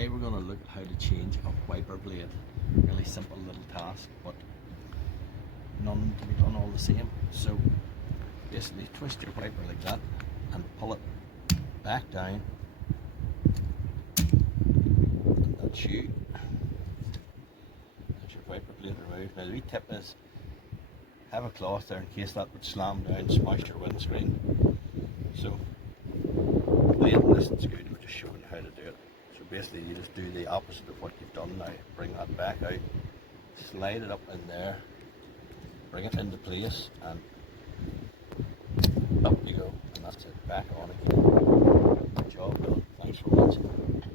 Today we're going to look at how to change a wiper blade. Really simple little task, but none to be done all the same. So basically twist your wiper like that and pull it back down, and that's you. That's your wiper blade removed. Now the wee tip is, have a cloth there in case that would slam down and smash your windscreen. So blade isn't good, we're just showing you how to do it. So basically you just do the opposite of what you've done now. Bring that back out, slide it up in there, bring it into place, and up you go, and that's it, back on again. Good job done. Thanks for watching.